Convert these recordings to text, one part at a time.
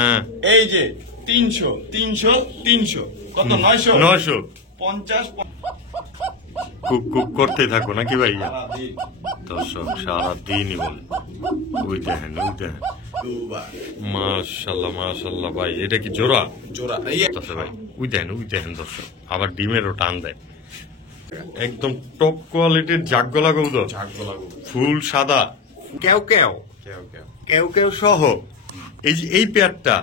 হ্যাঁ এই যে 300 300 300 কত 900 950 কুক কুক করতে থাকো নাকি ভাইয়া? দর্শক সারাদিনই বলে ওই দেখেন ওই দেখেন, মাশাল্লাহ মাশাল্লাহ ভাই। এটা কি জোড়া? জোড়া ভাই ওই দেখেন দর্শক, আবার ডিমেরও টান দেয়। একদম টপ কোয়ালিটির জাগগলা কবুতর, ফুল সাদা, কেউ কেউ কেউ কেউ সহ। এই যে এই পেয়ারটা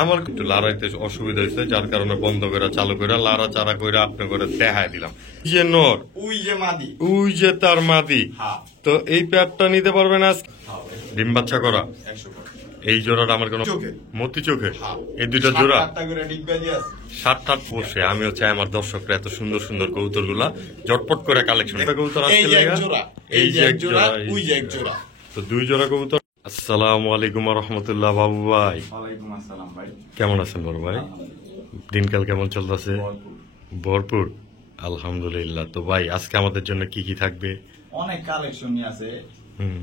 আমার একটু লড়াইতে অসুবিধা হয়েছে, যার কারণে বন্ধ করে চালু করে লাড়া চারা করে আপনি করে দেখায় দিলাম। যে নর ওই যে তার মাদি, তো এই পেয়ারটা নিতে পারবেন আজ? ডিম বাচ্চা করা এই জোড়াটা আমার কোনো মতি চোখে, এই দুইটা জোড়া 7-8 বসে। আমিও চাই আমার দর্শকরা এত সুন্দর সুন্দর কবুতর গুলা ঝটপট করে কালেকশন কবুতর আসছে। এই যে এক জোড়া, তো 2 জোড়া কবুতর। আসসালামু আলাইকুম রহমতুল্লাহ। বাবু ভাই কেমন আছেন? বড় ভাই দিনকাল কেমন চলতেছে? ভরপুর আলহামদুলিল্লাহ। তো ভাই আজকে আমাদের জন্য কি কি থাকবে? অনেক কালেকশন আছে,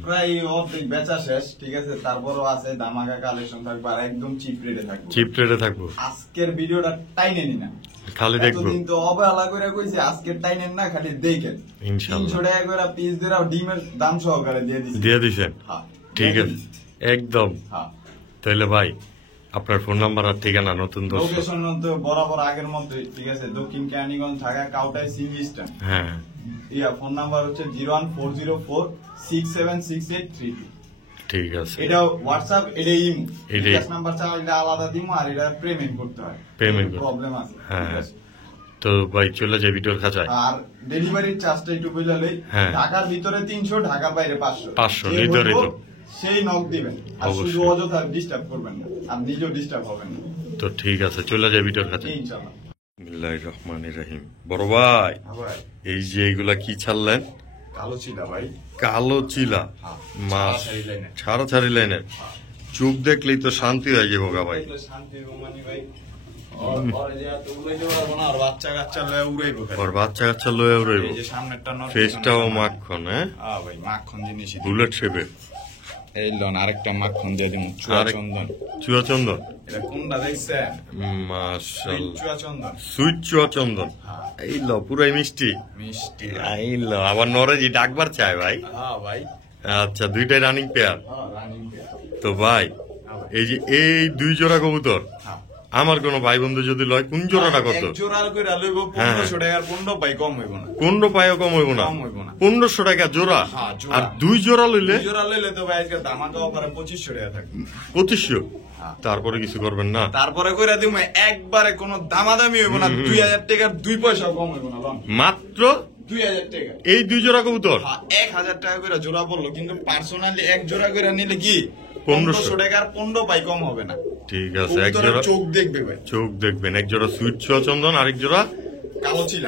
প্রায় অর্ধেক বেচা শেষ, ঠিক আছে। তারপরও আছে ধামাকা কালেকশন থাকবে, আর একদম চিপ রেটে থাকবে। চিপ রেটে থাকবো। আজকের ভিডিওটা টাইনে নি না, খালি দেখবো। কিন্তু অবহেলা করে কইছি আজকের টাইনেন না, খালি দেখেন। ইনশাআল্লাহ 300 টাকা করে পিস দিয়ে ডিমের দাম সহকারে দিয়ে দিছেন। ঠিক আছে একদম। তাহলে ভাই আপনার ফোন নাম্বার আর ঠিকানা নতুন লোকেশন তো বরাবর আগের মতো, ঠিক আছে। দক্ষিণ কেরানীগঞ্জ, ঢাকা কাউটাই সিভি স্ট্যান্ড। হ্যাঁ ফোন নাম্বার হচ্ছে 01404676832। ঠিক আছে। এটা হোয়াটসঅ্যাপ, এটা ইমো। এটা নাম্বার চাইলে আলাদা দিমু, আর এটা পেমেন্ট করতে হয়, পেমেন্ট প্রবলেম আছে। হ্যাঁ তো ভাই চলে যাই ভিডিওর খাঁচায়। আর ডেলিভারির চার্জটা একটু বললেই, ঢাকার ভিতরে 300, ঢাকার বাইরে 500 নির্ধারিত, সেই নক দিবেন। আর শুধু অযথা ডিস্টার্ব করবেন না, আর নিজেও ডিস্টার্ব হবেন না। তো ঠিক আছে চলে যাই ভিডিওর খাঁচায় ইনশাআল্লাহ। বিসমিল্লাহির রহমানির রহিম। বড় ভাই এই যে এইগুলা কি ছাড়লেন? কালো চিলা ভাই, কালো চিলা মাছ ছাড়া ছাড়ি লাইনের। চোখ দেখলেই তো শান্তি হয়ে যাবো গা ভাই। ওর বাচ্চা কাচ্চা লয়ে উড়াইব, ফেসটাও মাখন। হ্যাঁ মাখন জিনিস, বুলেট শেপে। এই লন আরেকটা মাখন দিয়ে দিন, চুয়া চন্দন। এটা কোনটা দেখছেন? মাশাআল্লাহ চুয়া চন্দন, সুইট চুয়া চন্দন। এই ল পুরাই মিষ্টি মিষ্টি। এই ল আবার নরেজি ডাকবার চায় ভাই। ভাই আচ্ছা দুইটাই রানিং পেয়ার। তো ভাই এই যে এই 2 জোড়া কবুতর আমার কোন ভাই বন্ধু যদি লয়, কোন জোড়াটা কত? জোড়া করে লইব 1500 টাকা, 15 পাই কম হইব না, 15 পাইও কম হইব না, 1500 টাকা জোড়া। আর 2 জোড়া লইলে তো ভাই আজকে ধামাকা অফারে 2500 টাকা থাকবে। 2500? তারপরে কিছু করবেন না? তারপরে কইরা দিমু একবারে, কোনো দামাদামি হইব না, 2000 টাকার 2 পয়সা কম হইব না, মাত্র 2000 টাকা। এই 2 জোড়া কবুতর 1000 টাকা করে জোড়া পড়লো, কিন্তু পার্সোনালি এক জোড়া করে নিলে কি 1500 টাকার 15 পাই কম হবে না। ঠিক আছে, এক জোড়া চোখ দেখবে ভাই, চোখ দেখবেন। এক জোড়া সুইট চুয়া চন্দন, আরেক জোড়া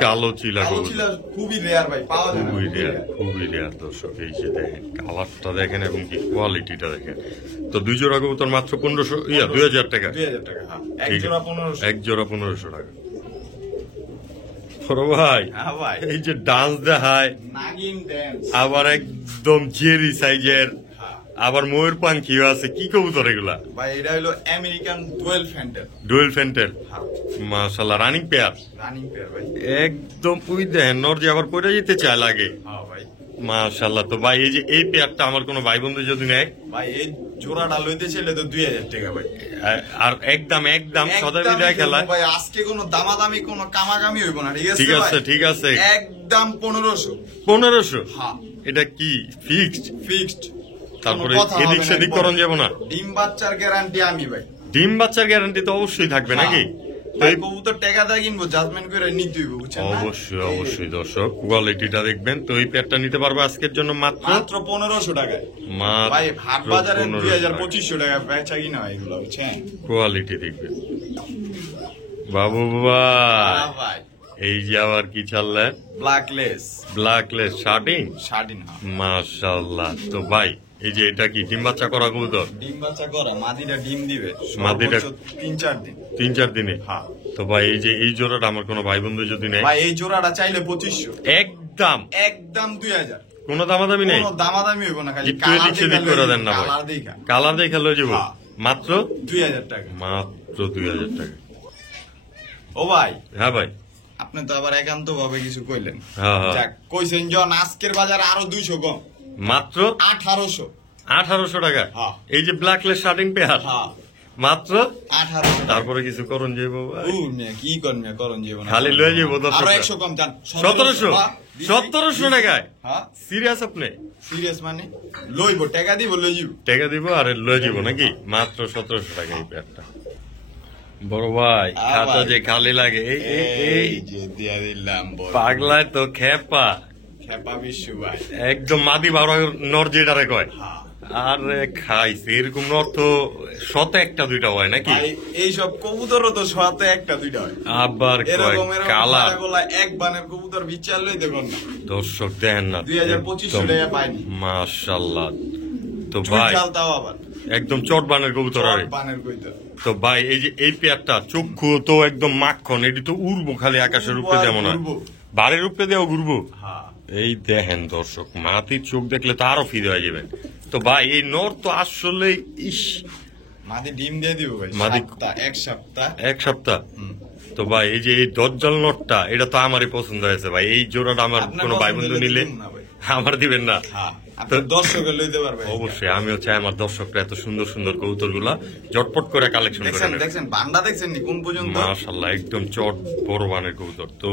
কালো চিলা। খুবই রেয়ার ভাই, পাওয়া যায় না, খুবই রেয়ার। দর্শক এই যে দেখেন কালারটা দেখেন এবং কি কোয়ালিটিটা দেখেন। তো 2 জোড়া কবুতর মাত্র 2000 টাকা। 2000 টাকা, এক জোড়া 1500, এক জোড়া 1500 টাকা। ভাই এই যে ডান্স দেখায়, নাগিন ডান্স, আবার একদম জেরি সাইজের, আবার ময়ূর পাখিও আছে। কি কবুতর এগুলা ভাই? এটা হলো আমেরিকান ডুয়েল ফ্যান্টেল। মাশাআল্লাহ রানিং পেয়ার ভাই, একদম। ওই দেখেন নর যে আবার পড়ে যেতে চায় লাগে। ভাই মাশাআল্লাহ। তো ভাই এই যে এই পেয়ারটা আমার কোনো ভাই বন্ধু যদি নেয় ভাই, এই জোড়াটা লইতে চাইলে তো 2000 টাকা ভাই। আর একদম সদা বিদায় খেলা ভাই, আজকে কোনো দামাদামি কোনো কামাকামি হইব না, ঠিক আছে? ঠিক আছে একদম 1500। 1500? এটা কি ফিক্সড? তারপরে এদিক সেদিক করণ যাব না? ডিম বাচ্চার গ্যারান্টি আমি ভাই। ডিম বাচ্চার গ্যারান্টি তো অবশ্যই থাকবে নাকি? কবুতর টাকা দিয়ে কিনবো, জাজমেন্ট করে নিতে হইব, বুঝছেন? অবশ্যই দর্শক কোয়ালিটিটা দেখবেন। তো এই পেয়ারটা নিতে পারবো আজকের জন্য মাত্র 1500 টাকায়। ভাই হাট বাজারে 2000-2500 টাকা বেচা কিনা হয় এগুলো, বুঝছেন? কোয়ালিটি দেখবেন বাবু ভাই। এই যে আবার কি ছাড়লেন? ব্ল্যাকলেস শার্টিং। মাশাআল্লাহ। তো ভাই এই যে এটা কি ডিম বাচ্চা করা কবুতর? ডিম বাচ্চা করা, মাদিটা ডিম দিবে, মাদিটা 3-4 দিনে। তো ভাই এই যে এই জোড়াটা আমার কোনো ভাই বন্ধু যদি নেয়, ভাই এই জোড়াটা চাইলে 2500, একদম 2000, কোনো দামাদামি নেই, কোনো দামাদামি হইব না, খালি একটু এদিক সেদিক করে দেন না ভাই, কালার দেখে লয়ে যাবো। মাত্র 2000 টাকা। মাত্র 2000 টাকা। ও ভাই, হ্যাঁ ভাই, আপনি তো আবার একান্ত ভাবে কিছু কইলেন। হ্যাঁ, হ্যাঁ। যাক, কইছেন যখন আজকের বাজারে আরো 200 কম, মাত্র 1800। 1800 টাকা। হ্যাঁ। এই যে ব্ল্যাকলেস শার্টিং পেয়ার হ্যাঁ, মাত্র 1800। তারপরে কিছু করণ যাইব ভাই, কি করবে করণ জীবন, খালি লয়ে যাইব আরো 100 কম জান। 1700 1700 টাকায়। হ্যাঁ, সিরিয়াস আপনি? সিরিয়াস মানে লইব, টাকা দিব, লই যাব। টাকা দিব আর লয়ে যাব নাকি? মাত্র 1700 টাকা এই পেয়ারটা। বড় ভাই, খাতা যে খালি লাগে। এই যে দিয়া দিলাম বড় পাগলায় তো খেপা, খেপা বিশ্ব ভাই। একদম মাদি বারো নর যেটারে কয়। হ্যাঁ আরে খাইছে এরকম নর তো শত একটা দুইটা হয় নাকি? ভাই, এইসব কবুতরও তো সাথে একটা দুইটা হয়। আবার কয় এরকম কালার। এক বানের কবুতর বিচার লই দেখুন না, দর্শক দেখেন না, 2500 টাকা পাইনি। মাশাআল্লাহ। তো চুই ভাই চালতাও আবার একদম চট বানের কবুতর। আরে বানের কইতো। তো ভাই এই যে এই পেয়ারটা চক্ষু তো একদম মাখন, এটি তো উড়বো খালি আকাশের উপরে, যেমন ঘুরবো। বাড়ির উপরে দেওয়া ঘুরবো। হ্যাঁ, এই দেখেন দর্শক, মাটির চোখ দেখলে তো আরো ফিরে হয়ে যাবেন। তো ভাই এই নর তো আসলে ইস, মাদি ডিম দিয়ে দিব ভাই, মাদি- এক সপ্তাহ। এক সপ্তাহ। তো ভাই এই যে এই দজ্জাল নটটা, এটা তো আমারই পছন্দ হয়েছে ভাই। এই জোড়াটা আমার আপনার কোনো ভাই পছন্দ বন্ধু হলে নিলে দিবেন না ভাই। আমার দিবেন না? হ্যাঁ, আপনি দর্শকের লইতে পারবে। অবশ্যই, আমিও চাই আমার দর্শকরা এত সুন্দর সুন্দর কবুতর গুলা ঝটপট করে কালেকশন করে দেখছেন নেবে। দেখছেন বান্ডা দেখছেন নি কোন পর্যন্ত? মাশাআল্লাহ, একদম চট বড় বানের কবুতর। তো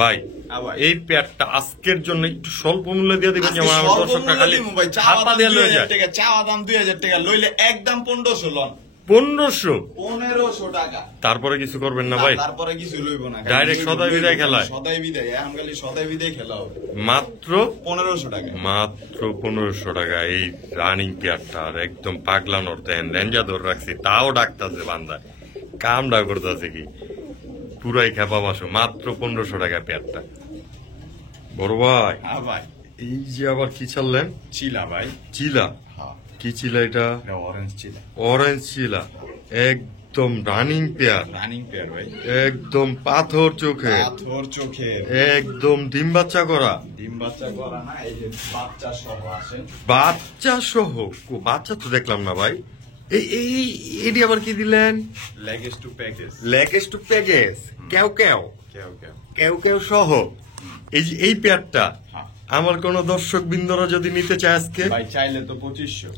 ভাই ভাই। এই পেয়ারটা আজকের জন্য একটু স্বল্প মূল্যে দিয়ে দিবেন, আজকে যেমন আমার দর্শকরা সর্বমূল্য খালি দিমু ভাই, চাওয়া হাতা দাম দিয়ে লয়ে 2000 যায়। টাকা, চাওয়া দাম 2000 টাকা, লইলে একদম 1500 লন। 1500। 1500 টাকা। তারপরে কিছু করবেন না ভাই? তারপরে কিছু লইব না, Direct সদাই বিদায় খেলায়? সদাই বিদায়, এখন খালি সদাই বিদায় খেলা হবে। মাত্র 1500 টাকা। মাত্র 1500 টাকা এই রানিং পেয়ারটা। আর একদম পাগলানোর দেন, রেঞ্জা ধরে রাখছি, তাও ডাকতেছে বান্দায়, কামটা করতেছে কি, পুরাই খেপা বাসো। মাত্র 1500 টাকা পেয়ারটা। বড় ভাই হ্যাঁ ভাই, এই যে আবার কি ছাড়লেন? চিলা ভাই। চিলা? হ্যাঁ, কি চিলা এটা? এটা অরেঞ্জ চিলা, অরেঞ্জ চিলা, একদম রানিং পেয়ার, রানিং পেয়ার ভাই। একদম পাথর চোখে, পাথর চোখে, একদম ডিম বাচ্চা করা, ডিম বাচ্চা করা না, এই যে বাচ্চা সহ আসে। বাচ্চা সহ। বাচ্চা তো দেখলাম না ভাই। এই এই এটি আবার কি দিলেন? লেগেস টু প্যাকেজ। লেগেস টু প্যাকেজ, কেউ কেউ কেউ কেউ। কেউ কেউ সহ। এই যে এই পেয়ারটা হ্যাঁ আমার কোন দর্শক বিন্দুরা যদি নিতে চায় আজকে, ভাই, চাইলে তো 2500,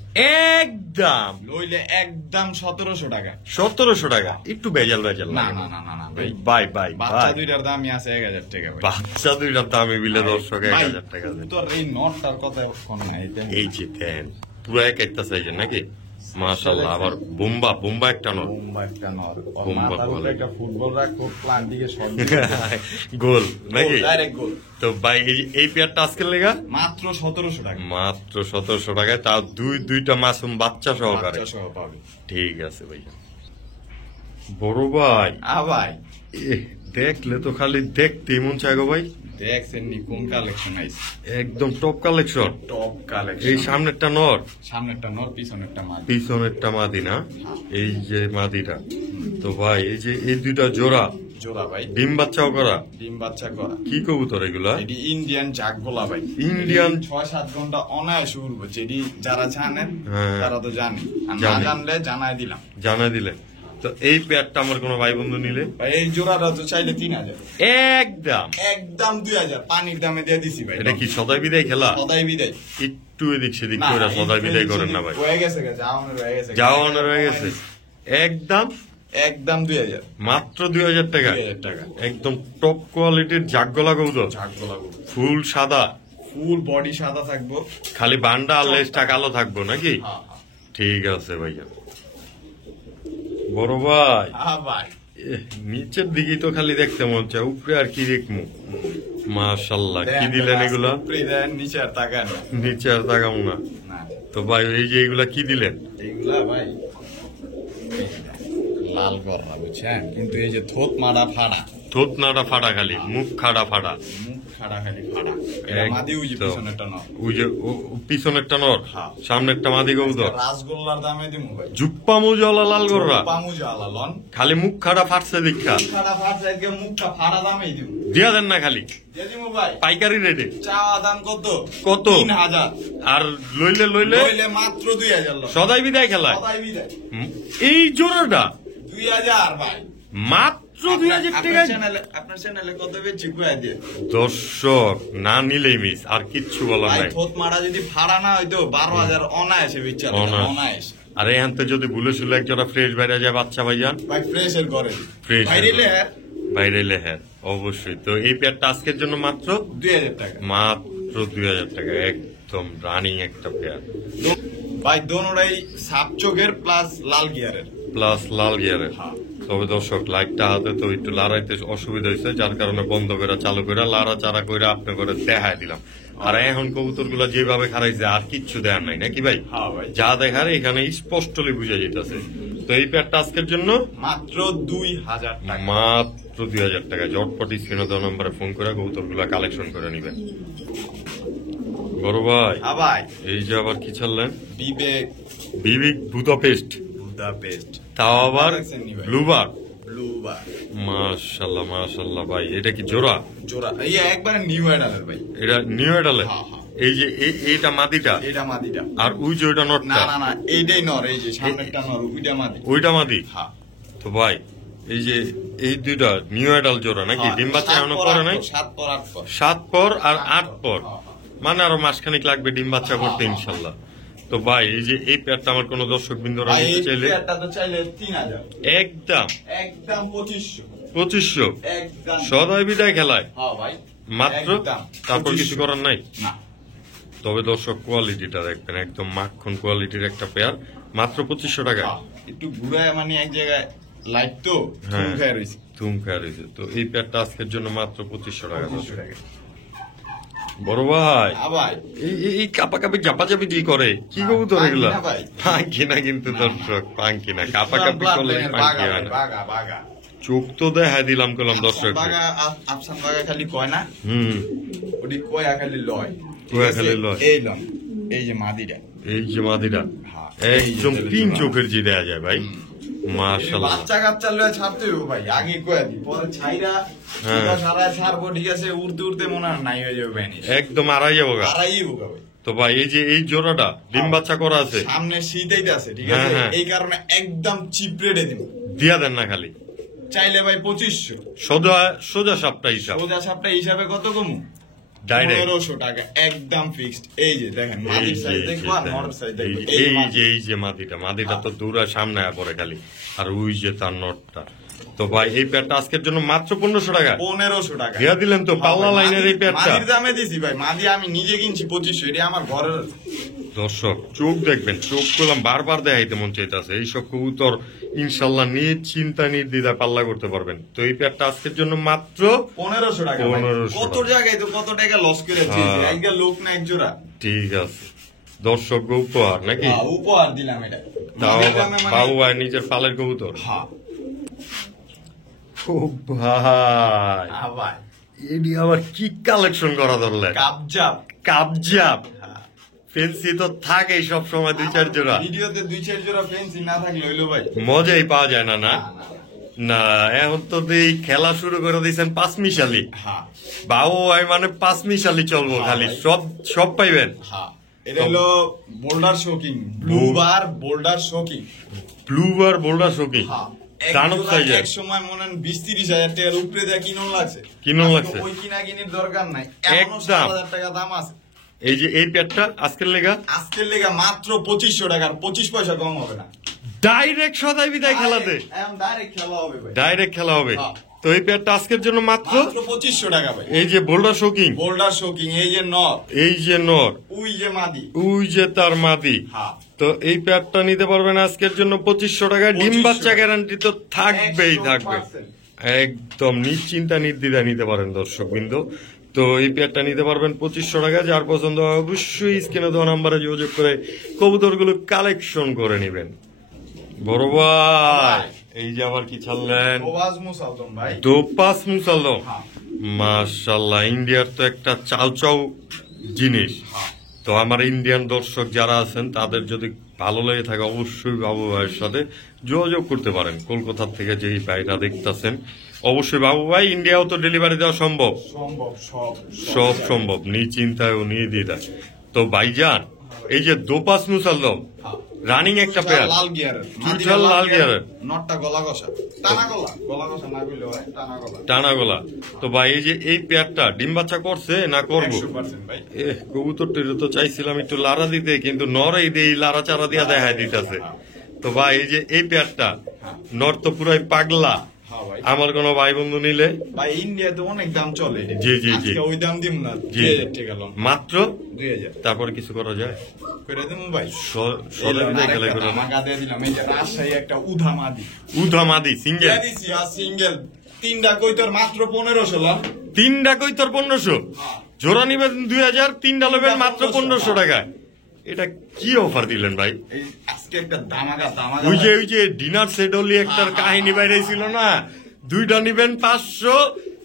একদম লইলে একদম 1700 টাকা। 1700 টাকা। একটু বেজাল বেজাল না লাগে। না না না না ভাই, বাই বাই বাচ্চা বাই। দুইটার দামই আছে 1000 টাকা ভাই। বাচ্চা দুইটার দামে বিলে দর্শক ভাই, 1000 টাকা দেন। তোর এই নটটার কথা কোন নাই এটা। এই যে দেন, পুরো এক একটা সাইজের নাকি? মাশাআল্লাহ। আবার বোম্বা বোম্বা একটা নর, বোম্বা একটা নর, বোম্বা মাথার উপরে বলে। একটা ফুটবল রাখো, প্লান দিকে শট গোল নাকি? ডাইরেক্ট গোল। তো ভাই এই পেয়ারটা আজকের লেগা মাত্র 1700 টাকা। মাত্র 1700 টাকায়, তাও দুইটা মাসুম বাচ্চা সহকারে। বাচ্চা সহ পাবে। ঠিক আছে ভাইয়া। বড় ভাই ভাই, দেখলে তো খালি দেখতেই মন চায় গো ভাই। দেখছেন নি কোন কালেকশন আইছে? একদম টপ কালেকশন। Top collection. এই সামনেরটা নর, সামনেরটা নর, পিছনেরটা মাদি। পিছনেরটা মাদি না? এই যে মাদিটা। তো ভাই এই যে এই দুইটা জোড়া জোড়া ভাই, ডিম বাচ্চাও করা। ডিম বাচ্চা করা। কি কবুতর এগুলা? এটি ইন্ডিয়ান জাগগোলা ভাই। ইন্ডিয়ান। 6-7 ঘন্টা অনায়াসে উড়বো, যেটি যারা জানেন হ্যাঁ। তারা তো জানে, আর না জানে। জানলে জানাই দিলাম। জানা দিলেন। তো এই পেয়ারটা আমার কোনো ভাই বন্ধু নিলে ভাই, এই জোড়াটা তো চাইলে 3000, একদম একদম 2000 পানির দামে দিয়ে দিছি ভাই। এটা কি সদাই বিদায় খেলা? সদাই বিদায়। একটু এদিক সেদিক করে সদাই বিদায় করেন না ভাই। হয়ে গেছে যাওয়ানোর হয়ে গেছে। যাওয়ানোর হয়ে গেছে। একদম একদম 2000। মাত্র 2000 টাকা। 2000 টাকা। একদম টপ কোয়ালিটির জাগগোলা কবুতর, জাগগোলা গরু। ফুল সাদা, ফুল বডি সাদা থাকবো। খালি বান্ডা আর লেজটা কালো থাকবো নাকি? হ্যাঁ, হ্যাঁ। ঠিক আছে ভাইয়া। বড় ভাই ভাই, নিচের দিকেই তো খালি দেখতে মন চায়, উপরে আর কি দেখবো? মাশাল্লাহ, কি দিলেন এগুলা? উপরে দেন, নিচে আর তাকান না। নিচে আর তাকাবো না। না, তো ভাই এই যে এগুলা কি দিলেন? এইগুলা ভাই লাল গররা, বুঝছেন? কিন্তু এই যে থোত মারা ফাড়া, থোতনাটা ফাটা খালি, মুখ খাড়া ফাটা, মুখ খাড়া খালি ফাটা। এটা মাদি, ওই যে পিছনেরটা নর। ওই যে পিছনেরটা নর, হ্যাঁ। সামনেরটা মাদি কবুতর। রাসগোল্লার দামে দিমু ভাই। জুপ্পা মুজলা লাল গররা, পামুজালা লন। খালি মুখ খাড়া ফাটছে দীক্ষা। খাড়া ফাটছে, একদম মুখটা ফাড়া দামেই দিমু। দিয়া দেন না খালি দিয়ে দিমু ভাই। পাইকারি রেটে। চাওয়া দাম কত? কত? 3000। আর লইলে লইলে মাত্র 2000 লন। সদাই বিদায় খেলায় সবাই বিদায়। এই জোড়াটা 2000 ভাই। মাত্র 2000 টাকা। আপনার চ্যানেলে কত বেচি কইয়া দিয়ে। দর্শক না নিলেই মিস, আর কিচ্ছু বলার ভাই নাই। থোত মারা যদি ভাড়া না হইতো 12000 অনায়াসে বেচা। অনায়াসে। আর এখানতে যদি ভুলে শুলে এক জোড়া ফ্রেশ বাইরে যায় বাচ্চা ভাইজান, ভাই ফ্রেশের করে। ফ্রেশ বাইরেলে বাইরে লেহার অবশ্যই। তো এই পেয়ারটা আজকের জন্য মাত্র 2000 টাকা। মাত্র 2000 টাকা, একদম রানিং একটা পেয়ার, ভাই দোনোটাই সাপ চোখের প্লাস লাল গিয়ারের। প্লাস লাল গিয়ারের। হ্যাঁ। তবে দর্শক লাইটটা হাতে তো একটু লড়াইতে অসুবিধা হয়েছে, যার কারণে বন্ধ করে চালু করে লাড়া চারা করে আপনি করে দেখায় দিলাম। আর এখন কবুতর গুলা যেভাবে খারাইছে আর কিচ্ছু দেয়ার নাই নাকি ভাই? হ্যাঁ ভাই। যা দেখার এখানে স্পষ্টলি বুঝা যেতেছে। তো এই পেয়ারটা আজকের জন্য মাত্র 2000 টাকা। মাত্র 2000 টাকা। ঝটপট স্ক্রিনে দেওয়া নম্বরে ফোন করে কবুতর গুলা কালেকশন করে নিবেন। বড় ভাই ভাই এই যে আবার কি ছাড়লেন? বিবেক বিবিক বুদাপেস্ট, বুদাপেস্ট। তাও আবার ব্লুবার। ব্লুবার। মাশাআল্লাহ মাশাআল্লাহ ভাই, এটা কি জোড়া? জোড়া এই একবারে নিউ এডালের ভাই। এটা নিউ এডালে? হ্যাঁ, হ্যাঁ। এই যে এইটা মাদিটা, এটা মাদিটা। আর ওই যে ওইটা না নটটা? না না, এইটাই নর। এই যে সামনেরটা নর, ওইটা মাদি। ওইটা মাদি। হ্যাঁ। তো ভাই এই যে এই দুইটা নিউ এডাল জোড়া নাকি? ডিম বাচ্চা এখনো করে নাই? 7 পর 8 পর। 7 পর আর 8 পর, হ্যাঁ, মানে আরো মাসখানিক লাগবে ডিম বাচ্চা করতে ইনশাল্লাহ। তো ভাই এই যে এই পেয়ারটা আমার কোন দর্শক বিন্দুরা ভাই এই চাইলে পেয়ারটা তো চাইলে 3000। একদম একদম 2500। 2500 একদম। সদাই বিদায় খেলায় হ্যাঁ ভাই। মাত্র। একদম। তারপর কিছু 2500 করার নাই। না। তবে দর্শক কোয়ালিটিটা দেখবেন, একদম মাখন কোয়ালিটির একটা পেয়ার, মাত্র 2500 টাকা। হ্যাঁ, একটু ঘুরায় মানে এক জায়গায় লাইট তো হ্যাঁ, খায় রইছে। তুম খেয়া রয়েছে। তো এই পেয়ারটা আজকের জন্য মাত্র 2500 টাকা। 2500 দর্শক টাকা। বড় ভাই ভাই এই কাপাকাপি চাপাচাপি কি করে? কি কবুতর এগুলা? পাঙ্কি না ভাই। পাঙ্কি না কিন্তু দর্শক, পাঙ্কি না। কাপাকাপি করলে পাঙ্কি হয় না। বাগা বাগা। চোখ তো দেখা দিলাম করলাম দর্শক। বাগা আফসান বাগা খালি কয় না, হুম, ওটি কয়া খালি লয়। কয়া খালি লয়। এই লন, এই যে মাদিটা। এই যে মাদিরা হ্যাঁ, একদম এই যে পিন মাদি। চোখের জি দেয়া যায় ভাই। মাশাআল্লাহ। বাচ্চা কাচ্চা লয়ে ছাড়তে হবে ভাই, আগে কয়া দি, পরে ছাইরা হ্যাঁ। সুদা সারা ছাড়বো, ঠিক আছে, উড়তে উড়তে মনে হয় নাই হয়ে যাবে ভ্যানিশ। একদম আড়াই যাবো গা। আড়াই বোকা ভাই। তো ভাই এই যে এই জোড়াটা ডিম বাচ্চা করা আছে, সামনে শীতেই আছে, ঠিক হ্যাঁ, আছে, হ্যাঁ। এই কারণে একদম চিপ রেটে দিব। দিয়া দেন না খালি। চাইলে ভাই 2500। সোজা সোজা সাপটা হিসাব সোজা সাপটা হিসাবে কত কমু? ডাইরেক্ট। 1500 টাকা একদম ফিক্সড। এই যে দেখেন মাদির সাইজ দেখবো আর নর সাইজ দেখবো। এই যে মাদিটা তো দূরা সামনে পড়ে খালি, আর ওই যে তার নটটা। তো ভাই এই পেয়ারটা আজকের জন্য মাত্র 1500 টাকা। 1500 টাকা দিয়া দিলেন তো পাল্লা লাইনের এই পেয়ারটা। মাদির দামে দিছি ভাই, মাদি আমি নিজে কিনছি 2500, এটা আমার ঘরের। দর্শক চোখ দেখবেন, চোখ করলাম বারবার দেখাইতে মন চাইতেছে। এইসব কবুতর ইনশাল্লাহ নিজ চিন্তা নির্দ্বিধা পাল্লা করতে পারবেন। তো এই পেয়ারটা আজকের জন্য মাত্র 1500 টাকা ভাই। 1500 কত টাকা। জায়গায় তো কত টাকা লস করে দিয়েছি, হ্যাঁ। একদম লোক না এক জোড়া। ঠিক আছে, দর্শক উপহার নাকি? হ্যাঁ, উপহার দিলাম এটা। তাও মাদির আবার দামে মানে- বাবু ভাই নিজের পালের কবুতর। হ্যাঁ। ও ভাই ভাই এডি আবার কি কালেকশন করা ধরলেন? কাবজাব। কাবজাব হ্যাঁ। ফেন্সি তো থাকেই সব সময় 2-4 জোড়া। ভিডিওতে 2-4 জোড়া ফেন্সি না থাকলে হইলো ভাই। মজাই পাওয়া যায় না। না না, এখন তো এই খেলা শুরু করে দিয়েছেন 5 মিশালি। হ্যাঁ বাবু ভাই মানে 5 মিশালি চলবো খালি, সব পাইবেন। হ্যাঁ, এটা হলো boulder shocking, ব্লুবার boulder shocking. ব্লুবার boulder শোকি হ্যাঁ, দানব সাইজে। এক সময় মনে হয় 20-30 হাজার টাকার উপরে দেয়া কিনুন লাগছে। কিনুন আজকে লাগছে। ওই কিনা কিনির দরকার নাই, এখনো একদম। 7,000 টাকা দাম আছে। এই যে এই পেয়ারটা আজকের লেগা আজকের লেগা মাত্র 2500 টাকার, 25 পয়সা কম হবে না। ডাইরেক্ট সদাই বিদায় খেলাতে, ডাইরেক্ট খেলা হবে ভাই। ডাইরেক্ট খেলা হবে। হ্যাঁ। তো এই পেয়ারটা আজকের জন্য মাত্র মাত্র 2500 টাকা ভাই। এই যে বোল্ডার শোকিং, বোল্ডার শোকিং, এই যে নর, এই যে নর, ওই যে মাদি। ওই যে তার মাদি। হ্যাঁ, তো এই পেয়ারটা নিতে পারবেন আজকের জন্য 2500 টাকা। ডিম 2500 বাচ্চা গ্যারান্টি তো থাকবেই 100%। থাকবে, একদম নিশ্চিন্তা নির্দ্বিধা নিতে পারেন দর্শক বিন্দু। তো এই পেয়ারটা নিতে পারবেন 2500 টাকা। যার পছন্দ হয় অবশ্যই স্ক্রিনে দেওয়া নাম্বারে যোগাযোগ করে কবুতরগুলো কালেকশন করে নেবেন। বড় ভাই এই যে আবার কি ছাড়লেন? ওয়াজ মুসালদম ভাই। দোপাস মুসালদম। হ্যাঁ। মাশাআল্লাহ, ইন্ডিয়ার তো একটা চাউচাউ জিনিস। হ্যাঁ। তো আমার ইন্ডিয়ান দর্শক যারা আছেন তাদের যদি ভালো লেগে থাকে অবশ্যই বাবু ভাইয়ের সাথে যোগাযোগ করতে পারেন। কলকাতা থেকে যেই ভাইরা দেখতেছেন অবশ্যই বাবু ভাই, ইন্ডিয়াও তো ডেলিভারি দেওয়া সম্ভব, সম্ভব সব সম্ভব, চিন্তায় ও নিয়ে দিয়ে দেয়। তো ভাইজান এই যে দোপাস মুসালদম রানিং একটা পেয়ার, লাল গিয়ারের, চুলচাল লাল গিয়ারের, নটটা গলা কষা, টানা গলা, গলা কষা না কইলে হয় টানা গলা। টানা গলা। তো ভাই এই যে এই পেয়ারটা ডিম বাচ্চা করছে না করবো? 100% ভাই। কবুতরটা তো চাইছিলাম একটু লারা দিতে, কিন্তু নরই দিয়ে লারা চারা দিয়া দেখায় দিতেছে। তো ভাই এই যে এই পেয়ারটা নর তো পুরাই পাগলা। হ্যাঁ ভাই। আমার কোনো ভাই বন্ধু নিলে ভাই ইন্ডিয়াতে অনেক দাম চলে। জি, জি, জি। আজকে ওই দাম দিম না, জি। 2000 টাকা লন। মাত্র 2000 তারপরে কিছু করা যায়? করে দেবো ভাই। সদাই খেলা করে না? আমাকে দিয়ে দিলাম, এই যে রাজশাহী একটা উধামাদি উধামাদি সিঙ্গেল দিছি, আর সিঙ্গেল 3টা কই তোর মাত্র 1500 লন। 3টা কই তোর 1500, জোড়া নিবেন 2000, 3টা নেবেন মাত্র 1500 টাকায়। এটা কি অফার দিলেন ভাই? এই আজকে একটা দামাগা ওই যে ডিনার সেট হলি একটার কাহিনী বাইরে ছিল না, 2টা নিবেন 500,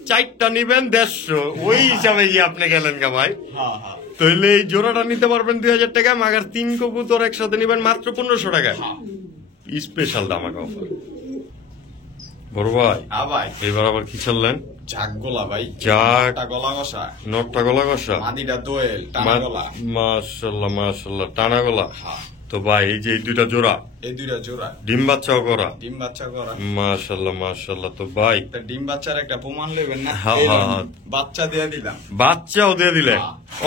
4টা নিবেন 150, ওই হিসাবে যে আপনি গেলেন গা ভাই। হ্যাঁ হ্যাঁ তাহলে এই জোড়াটা নিতে পারবেন 2000 টাকা, মাগার 3 কবুতর একসাথে নিবেন মাত্র 1500 টাকায়। স্পেশাল দামাকা অফার। বড় ভাই হ্যাঁ ভাই। এবার আবার কি ছাড়লেন? জাগ গলা ভাই, জাগ, একটা গলা কষা, নটটা গলা কষা, মাদিটা দোয়েল, টানা গলা। মাশাআল্লাহ মাশাআল্লাহ, টানা গলা। হ্যাঁ। তো ভাই এই যে এই 2টা জোড়া এই 2টা জোড়া ডিম বাচ্চাও করা, ডিম বাচ্চা করা। মাশাআল্লাহ মাশাআল্লাহ। তো ভাই তা ডিম বাচ্চার একটা প্রমাণ নেবেন না? হ্যাঁ, এই হ্যাঁ, লন, হ্যাঁ। বাচ্চা দিয়ে দিলাম। বাচ্চাও দিয়ে দিলেন,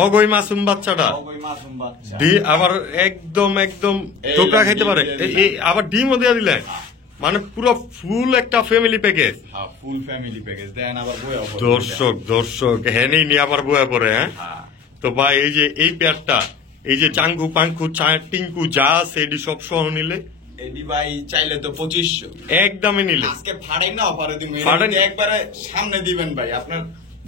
অগই মাসুম বাচ্চাটা। ওই মাসুম বাচ্চা। আবার একদম একদম এই টোকরা ডিম খাইতে পারে, দিয়ে দিলাম। আবার ডিমও দিয়ে দিলেন, মানে পুরো ফুল একটা ফ্যামিলি প্যাকেজ। হ্যাঁ, ফুল ফ্যামিলি প্যাকেজ দেন, আবার বই অফার। দর্শক হ্যাঁ নিয়ে আবার বয়া পড়ে। হ্যাঁ। হ্যাঁ। তো ভাই এই যে এই পেয়ারটা, এই যে চাঙ্গু পাঙ্কু টিঙ্কু যা আছে এটি সব সহ নিলে এডি ভাই চাইলে তো 2500 একদমে নিলে আজকে ফাড়েন না, অফারে দিবেন। ফাড়েন। একবারে সামনে দিবেন ভাই, আপনার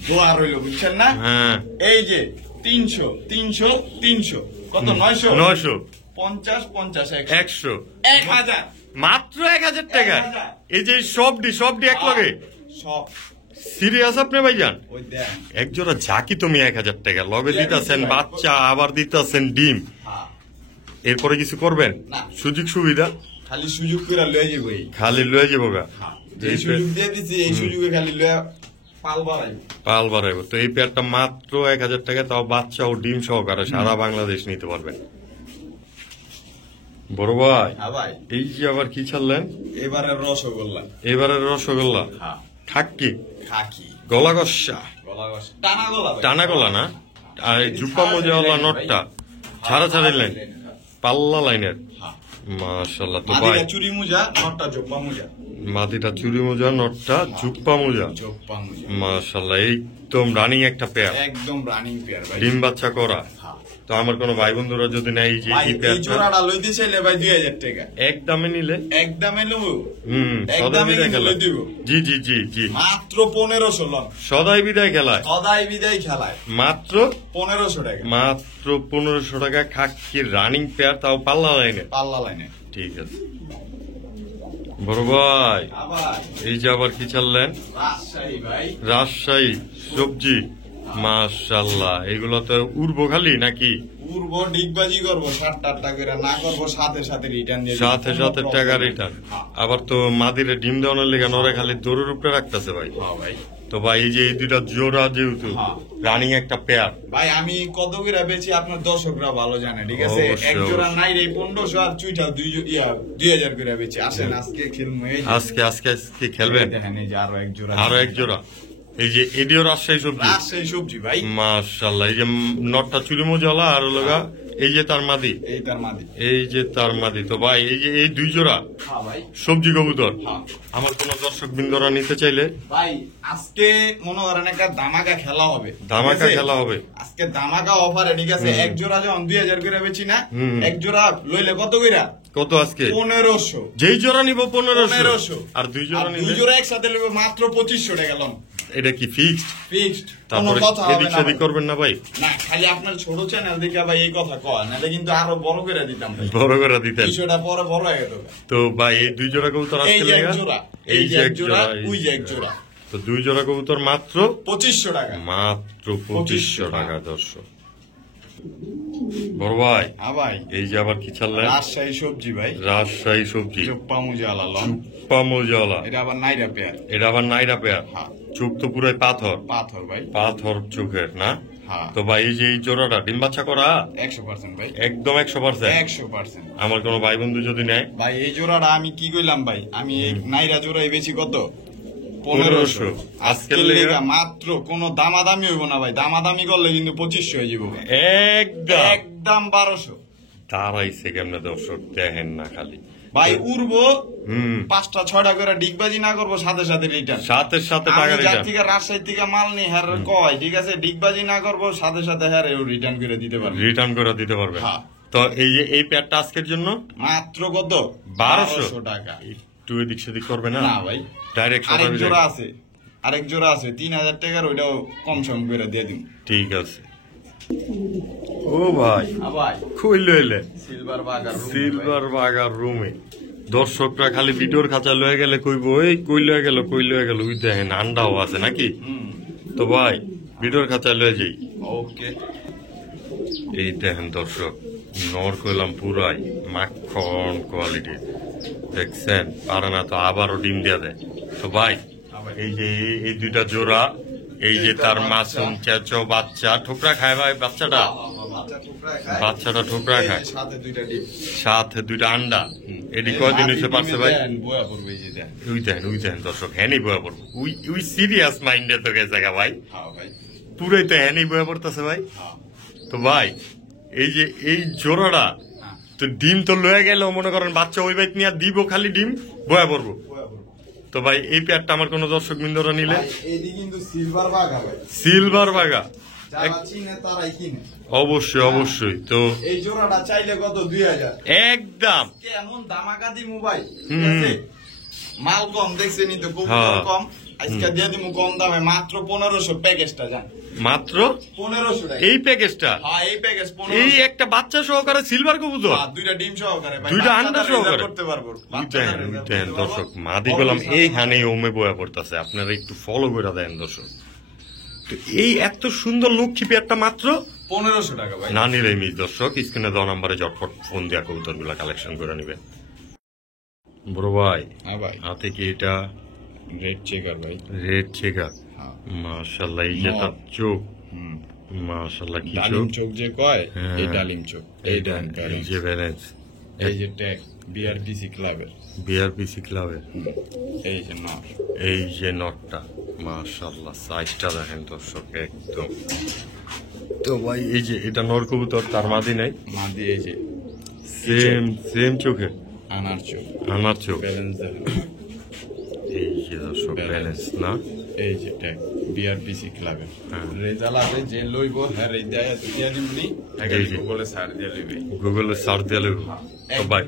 দোয়া রইল, বুঝছেন না? হ্যাঁ এই যে 300 300 300 কত? 900 900 50 50 100 1000 মাত্র 1000 টাকা। 1000 এই যে সবডি এক লগে সব। সিরিয়াস আপনি ভাইজান? ওই দেন। এক জোড়া ঝাঁকি তুমি 1000 টাকা লগে দিতেছেন, বাচ্চা আবার দিতেছেন ডিম, হ্যাঁ। এরপরে কিছু করবেন? না। সুযোগ সুবিধা খালি সুযোগ করে লয়ে যাবো। খালি লয়ে যাবো গা। যে সুযোগ দিয়ে দিছি, এই সুযোগে খালি লয়ে পাল বাড়াই। পাল বাড়াইব। তো এই পেয়ারটা মাত্র 1000 টাকা, তাও বাচ্চা ও ডিম সহকারে সারা বাংলাদেশ নিতে পারবেন। বড় ভাই হ্যাঁ ভাই। এই যে আবার কি ছাড়লেন? এবারে রসগোল্লা। এবারের রসগোল্লা হ্যাঁ। খাকি খাকি গলা গসা, গলা কষা, টানা গলা ভাই। টানা গলা না, আর এই জুপ্পা মোজাওয়ালা নটটা ছাড়া লাইন, পাল্লা লাইনের। হ্যাঁ। মাশাআল্লাহ। তো ভাই মাদিরা চুরি মুজা, নটটা জোপ্পা মুজা। মাদিটা চুরি মোজা, নটটা জুপ্পা মোজা। জোপ্পা মুজা। মাশাআল্লাহ, একদম রানিং একটা পেয়ার, একদম রানিং পেয়ার ভাই। ডিম বাচ্চা করা। হ্যাঁ। তো আমার কোনো ভাই বন্ধুরা যদি নেয় এই যে ভাই এই এই পেয়ারটা জোড়াটা লইতে চাইলে ভাই 2000 টাকা একদমে নিলে, একদমে নেবো। সদাই একদমে বিদায় কিন্তু খেলায়। লই দিব। জি জি জি জি, মাত্র 1500 লন। সদাই বিদায় খেলায় সদাই বিদায় খেলায় মাত্র 1500 টাকা। মাত্র 1500 টাকা খাকির রানিং পেয়ার, তাও পাল্লা লাইনে। পাল্লা লাইনে। ঠিক আছে বড় ভাই। আবার এই যে আবার কি ছাড়লেন? রাজশাহী ভাই। রাজশাহী সবজি। মাশাআল্লাহ, এগুলো তো উড়বো খালি নাকি? পূর্ব ডিগবাজি করবো 60 টাকা করে, না করবো সাথে সাথে রিটার্ন দিয়ে দিবো। সাথে সাথে টাকা রিটার্ন। আবার তো মাদিরে ডিম দেওয়ানোর লেগে নরে খালি দৌড়ের উপরে রাখতেছে ভাই। হ্যাঁ ভাই। তো ভাই এই যে এই 2টা জোড়া যেহেতু হ্যাঁ। রানিং একটা পেয়ার, ভাই আমি কত করে বেচি আপনার দর্শকরা ভালো জানে, ঠিক আছে? অবশ্যই, এক জোড়া অবশ্যই। নাই রে 1500, আর চুইটা 2000 করে বেচি। আসেন আজকে খেলবো। এই যে আজকে খেলবেন দেখেন, এই যে আরো এক জোড়া। আরো এক জোড়া। এই যে এডিও রাজশাহী সবজি। রাজশাহী সবজি ভাই। মাশাআল্লাহ, এই যে নটটা চুরি মোজালা আর লগা এই যে তার মাদি, এই তার মাদি। এই যে তার মাদি। তো ভাই এই যে এই 2 জোড়া হ্যাঁ ভাই। সবজি কবুতর হ্যাঁ। আমার কোন দর্শক বিন্দুরা নিতে চাইলে ভাই আজকে মনে করেন একটা ধামাকা খেলা হবে। ধামাকা ঠিক আছে? খেলা হবে। আজকে ধামাকা অফারে, ঠিক আছে? এক জোড়া যখন 2000 করে বেচি না, হুম। এক জোড়া লইলে কত কইরা? কত আজকে? 1500। যেই জোড়া নিব 1500, 1500। আর 2 জোড়া আর দুই নিলে জোড়া একসাথে লইব মাত্র 2500 টাকা লন। এটা কি ফিক্সড? ফিক্সড, কোনো তারপরে কথা হবে এদিক না সেদিক ভাই। করবেন না ভাই? না, খালি আপনার ছোট চ্যানেল দেখে ভাই এই কথা কয় না, এটা কিন্তু আরো বড় করে দিতাম ভাই। বড় করে দিতেন। বিষয়টা পরে বড় হয়ে গেল। তো ভাই এই 2 জোড়া কবুতর এই আজকে যে এক লেগা, জোড়া, এই যে এক জোড়া, ওই যে এক জোড়া। তো 2 জোড়া কবুতর মাত্র 2500 টাকা। মাত্র 2500 টাকা দর্শক। বড় ভাই হ্যাঁ ভাই, এই যে আবার কি ছাড়লেন? রাজশাহী সবজি ভাই, রাজশাহী সবজি, চোপ্পা মুজালা লন, পামোজলা। এটা আবার নাইরা পেয়ার। এটা আবার নাইরা পেয়ার। হ্যাঁ, চোখ তো পুরাই পাথর, পাথর ভাই। পাথর চোখের না? হ্যাঁ, তো ভাই এই যে এই জোড়াটা ডিম বাচ্চা করা 100% ভাই, একদম 100%। 100%। আমার কোনো ভাই বন্ধু যদি নেয়, ভাই এই জোড়াটা আমি কি কইলাম ভাই, আমি এই নাইরা জোড়াই বেশি কত 1500 আজকের লেগা মাত্র, কোনো দামাদামি হইব না ভাই, দামাদামি করলে কিন্তু 2500 হয়ে যাবো ভাই। একদম একদম 1200 দাঁড়াইছে কেমনে দর্শক দেখেন না খালি ভাই। উড়বো হুম 5টা 6টা করে ডিগবাজি না করবো, সাথে সাথে রিটার্ন। সাথে সাথে টাকা আমি যার রিটার্ন। থেকে রাজশাহী থেকে মাল নিই হ্যার কয় ঠিক আছে, ডিগবাজি না করবো, সাথে সাথে হ্যার রিটার্ন করে দিতে পারবো। রিটার্ন করে দিতে পারবে। হ্যাঁ। তো এই যে এই প্যাডটা আজকের জন্য মাত্র কত 1200 টাকা। একটু এদিক সেদিক করবে না? না ভাই, ডাইরেক্ট আরেক জোড়া আছে, আরেক জোড়া আছে 3000 টাকার, ওইটাও কম সম করে দিয়ে দিন। ঠিক আছে। ও ভাই ভাই কইলো এলে সিলভার বাগার সিলভার বাগার রুমে দর্শকরা খালি ভিডিওর খাঁচা লয়ে গেলে কইব এই কই লয়ে গেল কই লয়ে গেল, ওই দেখেন আন্ডাও আছে নাকি? তো ভাই ভিডিওর খাঁচা লয়ে যাই। ওকে, এই দেখেন দর্শক নর কইলাম পুরাই মাখন কোয়ালিটি, দেখছেন? পারে না তো আবারও ডিম দিয়া দেয়। তো ভাই এই যে এই 2টা জোড়া, এই যে তার মাসুম চেঁচো বাচ্চা ঠোকরা খায় ভাই, বাচ্চাটা বাচ্চাটা ঠোকরা খায়, সাথে 2টা ডিম, সাথে 2টা আন্ডা। এটি কয়দিন হয়েছে পারছে ভাই? বয়া পড়বে এই যে দেন। ওই দেখেন দর্শক হ্যানি বয়া পড়বো, উই সিরিয়াস মাইন্ডে তো গেছে গা ভাই, হ্যাঁ ভাই, পুরাই তো হ্যানি বয়া পড়তেছে ভাই। হ্যাঁ তো ভাই এই যে এই জোড়াটা হ্যাঁ, তো ডিম তো লয়ে গেল, মনে করেন বাচ্চা ওই বাইক নিয়ে দিব খালি ডিম বয়া পড়বো। বয়া পড়বে। তো ভাই এই পেয়ারটা আমার কোন দর্শক বিন্দুরা নিলে, ভাই, এইদি কিন্তু সিলভার বাগা ভাই, সিলভার বাগা যারা চিনে তারাই কিনে। অবশ্যই অবশ্যই। তো এই জোড়াটা চাইলে কত 2000, একদম কেমন দামাকা দিমু ভাই, ঠিক হুম। আছে? মাল কম দেখছেনি তো, কবুতর হ্যাঁ। কম, আজকে দিয়ে দিমু কম দামে মাত্র 1500 প্যাকেজটা জান, মাত্র 1500 টাকা। এই প্যাকেজটা, হ্যাঁ এই প্যাকেজ এই 1500, একটা বাচ্চা সহকারে সিলভার কবুতর, 2টা ডিম সহকারে ভাই, 2টা বাচ্চাটা আন্ডা রেজাল্ট সহকারে করতে পারবো। দেখেন দর্শক মাদি গেলাম এইখানে ওমে বয়া পড়তেছে, আপনারা একটু ফলো করে দেন দর্শক। তো এই এত সুন্দর লক্ষ্মী পেয়ারটা মাত্র 1500 টাকা ভাই। না নিলে মিস দর্শক স্ক্রিনে দেওয়া নাম্বারে ঝটপট ফোন দিয়া কবুতর গুলা কালেকশন করে নিবেন। বড় ভাই হ্যাঁ ভাই, হাতে কি এটা রেড চেকার ভাই। Red checker? হ্যাঁ। মাশাআল্লাহ এই যে তার চোখ, মাশাআল্লাহ কি ডালিম চোখ, চোখ যে কয়, হ্যাঁ। এই ডালিম চোখ, এই ডান এই যে ব্যালেন্স, এই যে ট্যাগ বিআরপিসি ক্লাবের, বিআরপিসি ক্লাবের এই যে নর, এই যে নটটা মাশাআল্লাহ সাইজটা দেখেন দর্শক একদম। তো ভাই এই যে এটা নর কবুতর, তার মাদি নাই, মাদি এই যে সেম চোখে আনার চোখ, আমার চোখ, ব্যালেন্স দেখেন, এই যে দর্শক ব্যালেন্স না, এই যে ট্যাগ বিআরপিসি ক্লাবের। হ্যাঁ। রেজাল্ট আছে যে লইব হ্যাঁ এই দেয় তো দিয়া দিমনি, এই যে। গুগলে সার্চ দিয়ে লইবে। গুগলে সার্চ দিলে তো ভাই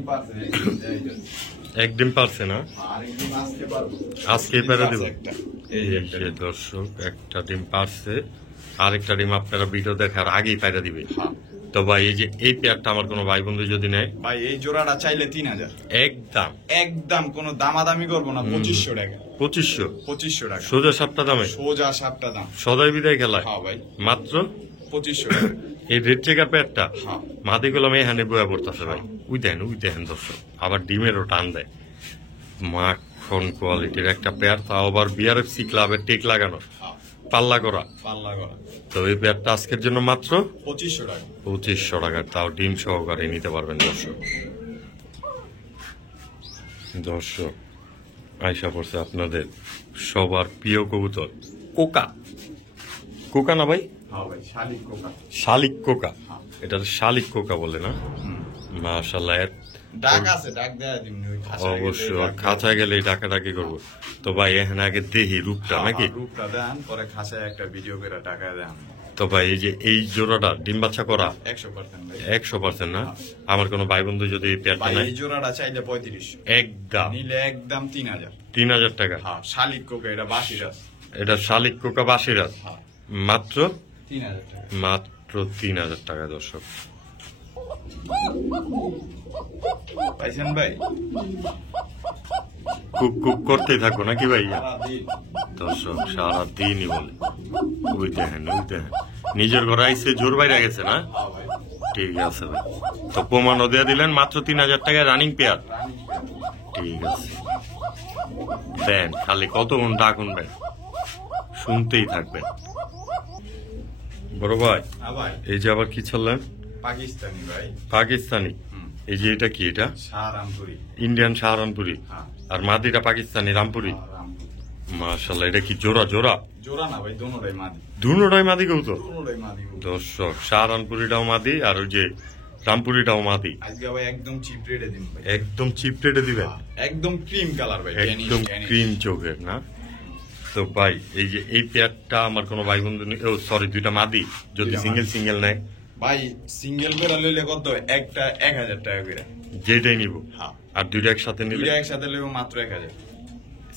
একদিন পারছে না, আরেকদিন আসতে পারবো, আজকে পেরে দেব। একটা এই যে দর্শক একটা ডিম পারছে, আরেকটা ডিম আপনারা ভিডিও দেখার আগেই পাইরা দিবে। হ্যাঁ। তো ভাই এই যে এই পেয়ারটা আমার কোনো ভাই বন্ধু যদি নেয়, ভাই এই জোড়াটা চাইলে 3000, একদম একদম কোনো দামাদামি করবো না, 2500 টাকা, 2500 টাকা সোজা 7টা দামে সোজা 7টা দাম। সদাই বিদায় খেলায় হ্যাঁ ভাই, মাত্র 2500 টাকা। এই রেড চেকার পেয়ারটা হ্যাঁ। মাদি গুলো এখানে বয়া পড়তেছে ভাই, উই দেখেন দর্শক আবার ডিমেরও টান দেয়, মাখন কোয়ালিটির একটা পেয়ার, তাও আবার বিআরএফসি ক্লাবের টেক লাগানো, হ্যাঁ, পাল্লা করা। পাল্লা করা তো এই পেয়ারটা আজকের জন্য মাত্র 2500 টাকা। 2500 টাকার, তাও ডিম সহকারে নিতে পারবেন দর্শক। দর্শক আয়সা পড়ছে আপনাদের সবার প্রিয় কবুতর কোকা, কোকা না ভাই, হ্যাঁ ভাই, শালিক কোকা। শালিক কোকা, এটা শালিক কোকা বলে না? মাশাআল্লাহ ডাক আছে, ডাক দেয়া দিমনি ওই খাসায় গেলে অবশ্যই ডাক খাঁচায় গেলে ডাকাডাকি করবো। তো ভাই এখানে আগে দেখি রূপটা দেয়া। নাকি। হ্যাঁ, রূপটা দেন, পরে খাসায় একটা ভিডিও করে টাকা দেন। তো ভাই এই যে এই জোড়াটা ডিম বাচ্চা করা 100% ভাই। 100% না? আমার কোনো ভাই বন্ধু যদি এই পেয়ারটা ভাই নেয় এই জোড়াটা চাইলে 3500, একদম নিলে একদম 3000। 3000 টাকা। হ্যাঁ, শালিক কোকা, এটা বাসিরাস। এটা শালিক কোকা বাসিরাজ হ্যাঁ, মাত্র 3000 টাকা। মাত্র 3000 টাকা দর্শক। পাইছেন ভাই? কুক কুক করতেই থাকবো নাকি ভাইয়া? সারাদিন। দর্শক সারাদিনই বলে ওই দেখেন নিজের ঘরে আইসে জোর বাইরে গেছে না? হ্যাঁ ভাই, ঠিক আছে ভাই, তো প্রমাণও দিয়ে দিলেন মাত্র 3000 টাকায় রানিং পেয়ার। Running pair. ঠিক আছে, দেন খালি কতক্ষণ ডাকুন ভাই, শুনতেই থাকবেন। বড় ভাই, হ্যাঁ ভাই, এই যে আবার কি চললেন? পাকিস্তানি ভাই। পাকিস্তানি। হুম, এই যে এটা কি? এটা শাহরামপুরি। ইন্ডিয়ান সাহারানপুরি, হ্যাঁ, আর মাদিটা পাকিস্তানি রামপুরি। রামপুরি। মাশাল্লাহ, এটা কি জোড়া জোড়া? জোড়া না ভাই, দোনোটাই মাদি। দুটোটাই মাদি কৌতো। দোনোটাই মাদি। দর্শক সাহারানপুরিটাও মাদি আর ওই যে রামপুরিটাও মাদি। আজকে ভাই একদম চিপ রেটে দিন ভাই। একদম চিপ রেটে দিবেন? একদম ক্রিম কালার ভাই, একদম ক্রিম চোখের না? তো ভাই এই যে এই পেয়ারটা আমার কোনো ভাই বন্ধু ও সরি দুইটা মাদি যদি দুইটা সিঙ্গেল মাদি। সিঙ্গেল নেয়, ভাই সিঙ্গেল করে লইলে কত? একটা 1000 টাকা করে। যেটাই নিব। হ্যাঁ, আর দুইটা একসাথে নিলে? দুইটা একসাথে লইব মাত্র 1000।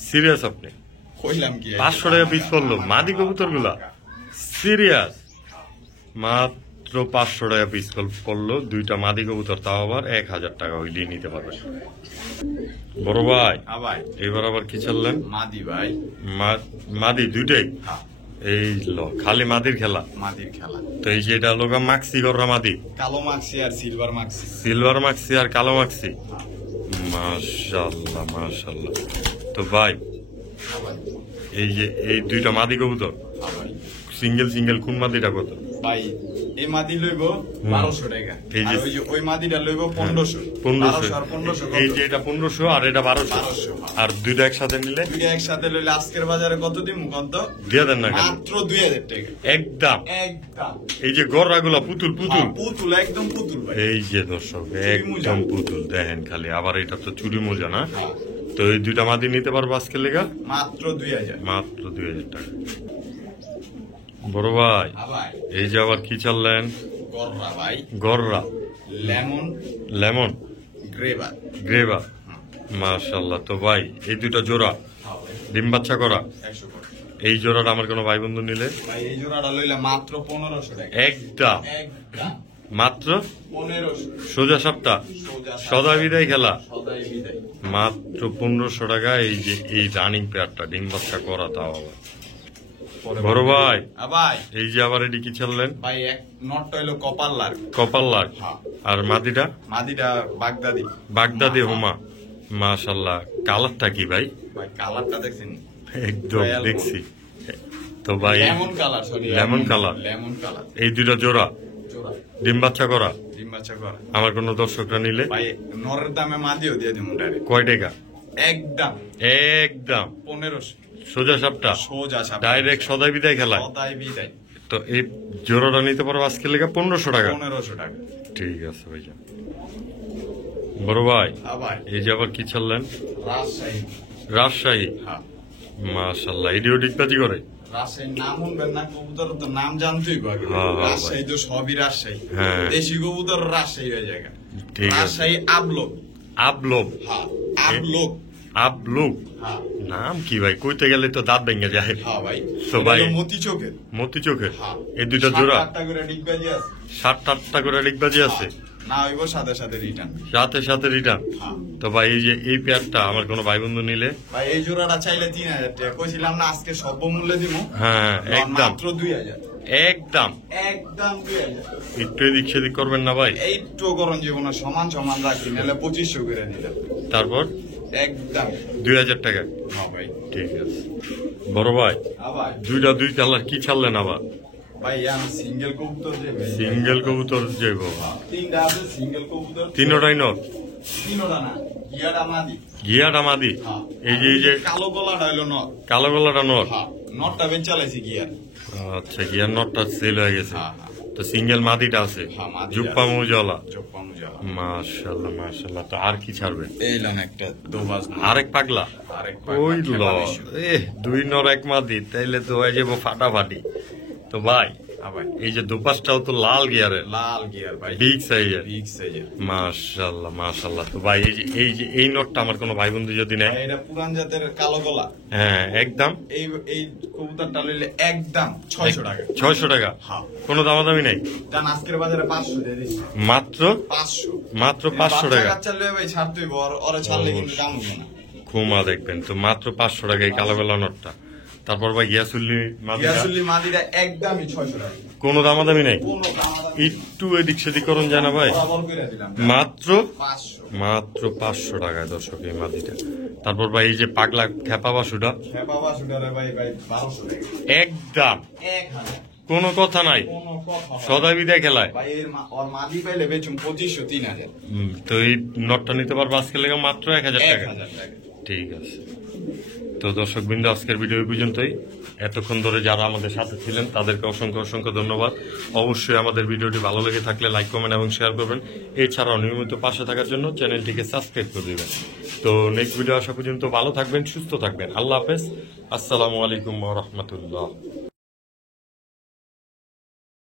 সিরিয়াস আপনি? কইলাম কি 500 টাকা পিস পড়লো মাদি কবুতর গুলা? সিরিয়াস? মাত্র 500 টাকা পিস পড়লো দুইটা মাদি কবুতর, তাও আবার 1000 টাকা হইলেই নিতে পারবেন। বড় ভাই, হ্যাঁ ভাই, এবার আবার কি চাললেন? মাদি ভাই। মাদি দুইটাই? হ্যাঁ, এই খালি মাদির খেলা? মাদির খেলা। তো এই যে এটা লোকা মাক্সি গররা মাদি, কালো মাক্সি আর সিলভার মাক্সি। সিলভার মাক্সি আর কালো মাক্সি। মাশাআল্লাহ মাশাআল্লাহ। তো ভাই হ্যাঁ ভাই, এই যে এই দুইটা মাদি কবুতর হ্যাঁ ভাই। সিঙ্গেল সিঙ্গেল কোন মাদিটা কত? ভাই এই মাদি লইব 1200 টাকা। এই যে- আর ওই যে ওই মাদিটা লইব 1500। 1500। 1200 আর 1500 এই কত? যে এটা 1500 আর এটা 1200। 1200। আর দুইটা একসাথে নিলে দুইটা একসাথে লইলে আজকের বাজারে কত দিম কত? দিয়ে দেন না কেন? মাত্র 2000 টাকা। একদম। একদম। এই যে গররাগুলা পুতুল পুতুল। হ্যাঁ, পুতুল, একদম পুতুল ভাই। এই যে দর্শক একদম পুতুল দেখেন খালি। আবার এটা তো চুরি মোজা না? হ্যাঁ, তো এই দুইটা মাদি নিতে পারবো আজকে লেগা মাত্র 2000। মাত্র 2000 টাকা। বড় ভাই হ্যাঁ ভাই, এই যে আবার কি চাললেন? গররা ভাই, গররা লেমন লেমন গ্রেভার। গ্রেভা। মাশাআল্লাহ। তো ভাই এই দুইটা জোড়া হ্যাঁ ভাই, ডিম বাচ্চা করা, 100 করে। এই জোড়াটা আমার কোনো ভাই বন্ধু নিলে ভাই এই জোড়াটা লইলে মাত্র 1500 টাকা। একদম একদম মাত্র 1500। সোজা সাপটা সোজা সদা বিদায় খেলা সদাই বিদায়। মাত্র 1500 টাকা। এই যে এই রানিং পেয়ারটা ডিম বাচ্চা করা, তাও আবার। বড় ভাই ভাই, এই যে আবার এটি কি চাললেন? ভাই এক নটটা হইলো কপার লার। কপাল লাগ। হ্যাঁ, আর মাদিটা মাদিটা বাগদাদি। বাগদাদি হোমা। মাশাল্লাহ। কালারটা কি ভাই? ভাই কালারটা দেখছেন? একদম Royal দেখছি। তো ভাই lemon colour, sorry lemon colour. Lemon colour. এই দুটো জোড়া জোড়া ডিম বাচ্চা করা ডিম বাচ্চা করা। আমার কোন দর্শকরা নিলে ভাই নরের দামে মাদিও দিয়ে দিমু ডাইরেক্ট। কয় টাকা? একদম একদম 1500। সোজা সাপটা সোজা সাপ। ডাইরেক্ট সদাই বিদায় খেলায়। সদাই বিদায়। তো এই জোড়াটা নিতে পারবো আজকে লেগে 1500 টাকা। 1500 টাকা। ঠিক আছে ভাইয়া। বড় ভাই ভাই এই যে আবার কি চাললেন? রাজশাহী। রাজশাহী। হ্যাঁ, মাশাল্লাহ। এডিও ডিগবাজি করে? রাজশাহীর নাম শুনবেন না, কবুতর তো নাম জানতেই আগে। হ্যাঁ, হ্যাঁ, রাজশাহী তো সবই রাজশাহী। হ্যাঁ। দেশি কবুতর রাজশাহী হয়ে যায়। ঠিক আছে। রাজশাহী আবলোক। আবলোক। হ্যাঁ, আবলোক। আবলোক হ্যাঁ, নাম কি ভাই? কইতে গেলে তো দাঁত ভেঙে যায়। হ্যাঁ ভাই। তো ভাই এটা হলো মতি চোখের। মতি চোখের হ্যাঁ। এই দুইটা জোড়া 7-8টা করে ডিগবাজি আছে। 7-8টা করে ডিগবাজি আছে। না হইব সাথে সাথে রিটার্ন। সাথে সাথে রিটার্ন। হ্যাঁ। তো ভাই এই যে এই পেয়ারটা আমার কোনো ভাই বন্ধু নিলে ভাই এই জোড়াটা চাইলে 3000 টাকা। কইছিলাম না আজকে সর্ব মূল্যে দিব। হ্যাঁ একদম মাত্র 2000। একদম। একদম 2000। একটু এদিক সেদিক করবেন না ভাই? এইটু করণ জীবনে সমান সমান রাখি, নাহলে 2500 করে দিলাম। তারপর একদম 2000 টাকা। হ্যাঁ ভাই। ঠিক আছে। বড় ভাই আবার দুইটা দুই কালার কি ছাড়লেন আবার? ভাই আমি সিঙ্গেল কবুতর যে ভাই। সিঙ্গেল কবুতর যে বাবা। তিনটা আছে সিঙ্গেল কবুতর। তিনোটাই নর? তিনোটা না, গিয়াটা মাদি। গিয়াটা মাদি। হ্যাঁ। এই যে কালো গলাটা হইলো নর। কালো গলাটা নর। হ্যাঁ, নরটা বেচ চালাইছি গিয়ার। আচ্ছা গিয়ার নটটা সেল হয়ে গেছে। হ্যাঁ, হ্যাঁ। তো সিঙ্গেল মাদিটা আছে হ্যাঁ, মাদি জুপ্পা আছে। মৌজলা। চোপ্পা মুজালা। মাশাল্লাহ মাশাল্লাহ। তো আর কি ছাড়বে? এইলাম একটা দোবাজ। আরেক পাগলা? আরেক ওই ল খেলা বেশি। দুই নর এক মাদি, তাইলে তো হয়ে যাবো ফাটাফাটি। তো ভাই ভাই এই যে দুপাশটাও তো লাল গিয়ারের, লাল গিয়ার ভাই, বিগ সাইজের। বিগ সাইজের। মাশাআল্লাহ মাশাআল্লাহ। তো ভাই এই নটটা আমার কোনো ভাই বন্ধু যদি নেয়, এটা পুরান জাতের কালো গলা। হ্যাঁ একদম এই এই কবুতরটা নিলে একদম 600 টাকা। 600 টাকা, হ্যাঁ। কোনো দামাদামি নাই, জান আজকের বাজারে 500 দিয়ে দিচ্ছি। মাত্র 500 মাত্র 500 টাকা। বাচ্চা লয়ে ভাই ছাড়তেই ওরে ছাড়লে কিন্তু দাম হবে না। খুমা দেখবেন তো মাত্র 500 টাকা এই কালো বেলা নটটা। তারপর ভাই গিয়াসুল্লি মাদিটা, গিয়াসুল্লি মাদিটা একদমই 600 টাকা। কোনো দামাদামি নাই, কোনো দাম একটু এদিক সেদিক করুন যায় না ভাই, বরাবর করে দিলাম মাত্র 500। মাত্র 500 টাকায় দর্শক এই মাদিটা। তারপর ভাই এই যে পাগলা খেপা বাসুটা, হ্যাঁ বাবা শুটারে ভাই ভাই 1200 টাকা। একদম 1000 কোনো কথা নাই, কোনো কথা না। সদাই বিদায় খেলায়। ভাই ওর মাদি পাইলে বেচুম 2500 3000। তো এই নটটা নিতে পারবো আজকে লেগে মাত্র 1000 টাকা। 1000 টাকা। ঠিক আছে। তো দর্শক বিন্দু, আজকের ভিডিও এই পর্যন্তই। এতক্ষণ ধরে যারা আমাদের সাথে ছিলেন তাদেরকে অসংখ্য অসংখ্য ধন্যবাদ। অবশ্যই আমাদের ভিডিওটি ভালো লেগে থাকলে লাইক কমেন্ট এবং শেয়ার করবেন। এছাড়াও নিয়মিত পাশে থাকার জন্য চ্যানেলটিকে সাবস্ক্রাইব করে দিবেন। তো নেক্সট ভিডিও আসা পর্যন্ত ভালো থাকবেন, সুস্থ থাকবেন। আল্লাহ হাফেজ, আসসালামু আলাইকুম ওয়া রাহমাতুল্লাহ।